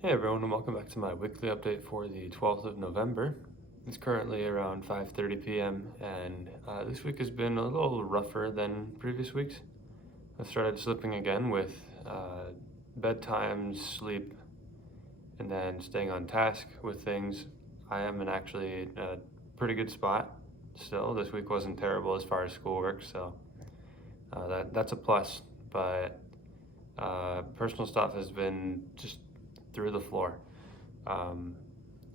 Hey everyone, and welcome back to my weekly update for the 12th of November. It's currently around 5:30 p.m. and this week has been a little rougher than previous weeks. I've started slipping again with bedtime, sleep, and then staying on task with things. I am in actually a pretty good spot still. This week wasn't terrible as far as schoolwork, so that's a plus. But personal stuff has been just through the floor. Um,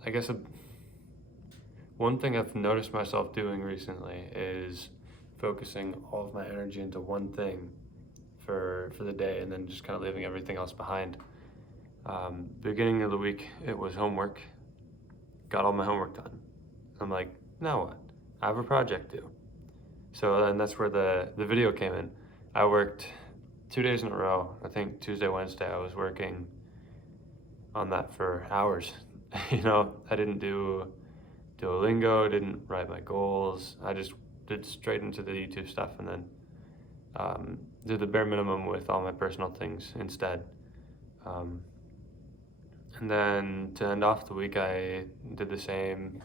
I guess one thing I've noticed myself doing recently is focusing all of my energy into one thing for the day and then just kind of leaving everything else behind. Beginning of the week, it was homework. Got all my homework done. I'm like, now what? I have a project due. So then that's where the video came in. I worked 2 days in a row. I think Tuesday, Wednesday, I was working on that for hours. I didn't do Duolingo, didn't write my goals. I just did straight into the YouTube stuff and then did the bare minimum with all my personal things instead. And then to end off the week, I did the same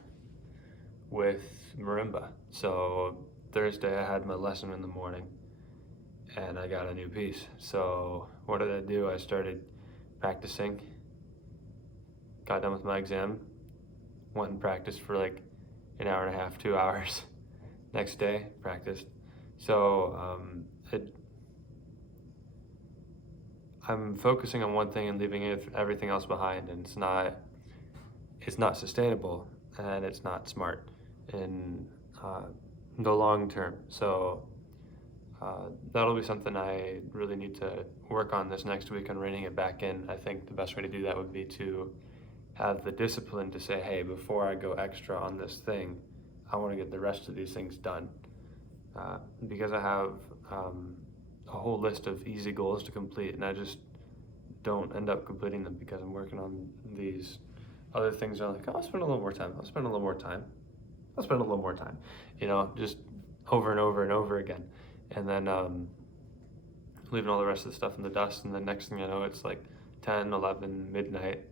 with marimba. So Thursday, I had my lesson in the morning and I got a new piece. So what did I do? I started practicing, got done with my exam, went and practiced for like an hour and a half, 2 hours. Next day, practiced. So I'm focusing on one thing and leaving everything else behind, and it's not sustainable and it's not smart in the long term. So that'll be something I really need to work on this next week on reining it back in. I think the best way to do that would be to have the discipline to say, hey, before I go extra on this thing, I want to get the rest of these things done. Because I have a whole list of easy goals to complete, and I just don't end up completing them because I'm working on these other things. I'm like, oh, I'll spend a little more time. I'll spend a little more time. I'll spend a little more time. Just over and over and over again. And then leaving all the rest of the stuff in the dust. And the next thing I know, it's like 10, 11, midnight.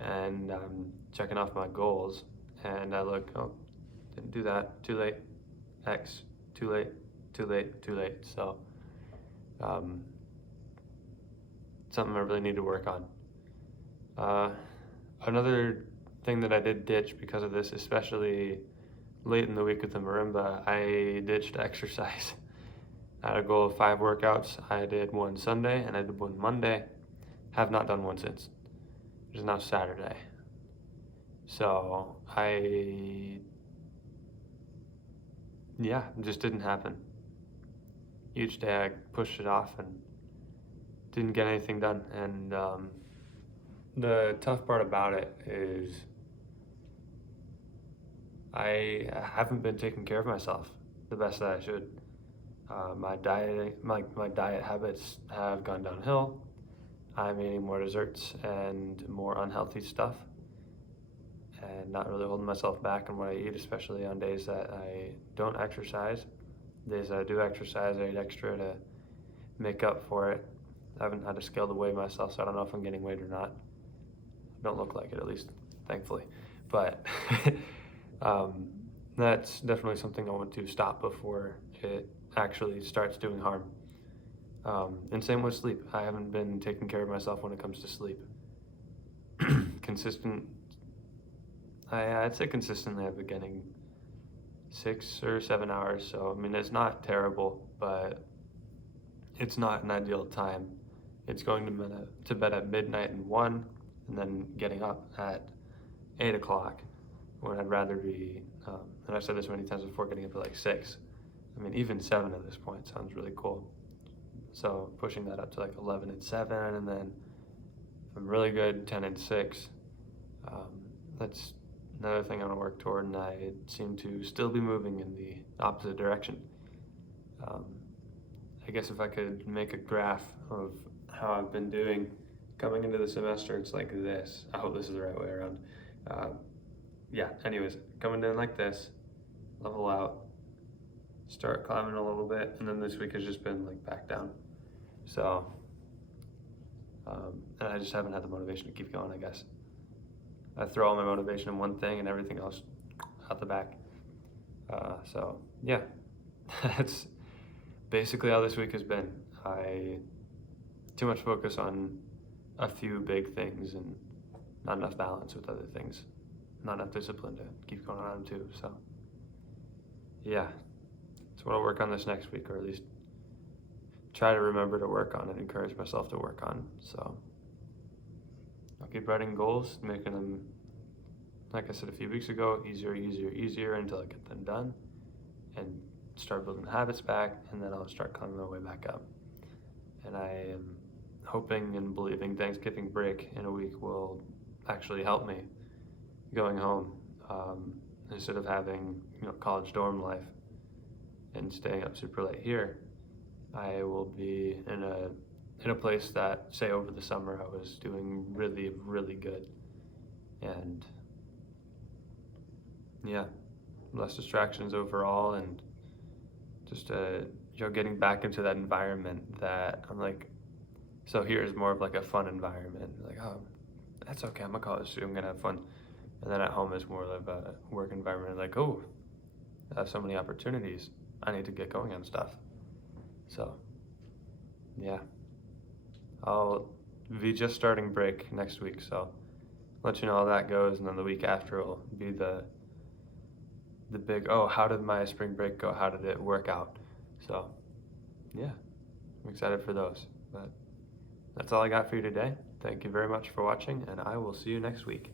And I'm checking off my goals. And I look, oh, didn't do that. Too late. X. Too late. Too late. Too late. So something I really need to work on. Another thing that I did ditch because of this, especially late in the week with the marimba, I ditched exercise. I had a goal of 5 workouts. I did one Sunday and I did one Monday. Have not done one since. It is now Saturday. So it just didn't happen. Each day I pushed it off and didn't get anything done. And the tough part about it is I haven't been taking care of myself the best that I should. My diet habits have gone downhill. I'm eating more desserts and more unhealthy stuff, and not really holding myself back on what I eat, especially on days that I don't exercise. Days that I do exercise, I eat extra to make up for it. I haven't had a scale to weigh myself, so I don't know if I'm gaining weight or not. I don't look like it, at least, thankfully. But that's definitely something I want to stop before it actually starts doing harm. And same with sleep. I haven't been taking care of myself when it comes to sleep. I'd say consistently I've been getting 6 or 7 hours. So, I mean, it's not terrible, but it's not an ideal time. It's going to bed at midnight and 1, and then getting up at 8 o'clock when I'd rather be, and I've said this many times before, getting up at like 6. I mean, even 7 at this point sounds really cool. So pushing that up to like 11 and 7, and then if I'm really good, 10 and 6. That's another thing I want to work toward, and I seem to still be moving in the opposite direction. I guess if I could make a graph of how I've been doing coming into the semester, it's like this. I hope this is the right way around. Anyways, coming in like this, level out, start climbing a little bit, and then this week has just been like back down. So And I just haven't had the motivation to keep going, I guess. I throw all my motivation in one thing and everything else out the back. So yeah, that's basically how this week has been. I too much focus on a few big things and not enough balance with other things. Not enough discipline to keep going on too. So yeah, that's what I'll work on this next week, or at least try to remember to work on and encourage myself to work on. So I'll keep writing goals, making them, like I said a few weeks ago, easier until I get them done and start building the habits back, and then I'll start climbing my way back up. And I am hoping and believing Thanksgiving break in a week will actually help me going home, instead of having college dorm life and staying up super late here. I will be in a place that, say, over the summer I was doing really good, and yeah, less distractions overall, and just getting back into that environment that I'm like, so here is more of like a fun environment. Like, oh, that's okay, I'm a college student, I'm gonna have fun. And then at home is more of a work environment. Like, oh, I have so many opportunities. I need to get going on stuff. So, yeah, I'll be just starting break next week. So, let you know how that goes, and then the week after will be the big, oh, how did my spring break go? How did it work out? So, yeah, I'm excited for those. But that's all I got for you today. Thank you very much for watching, and I will see you next week.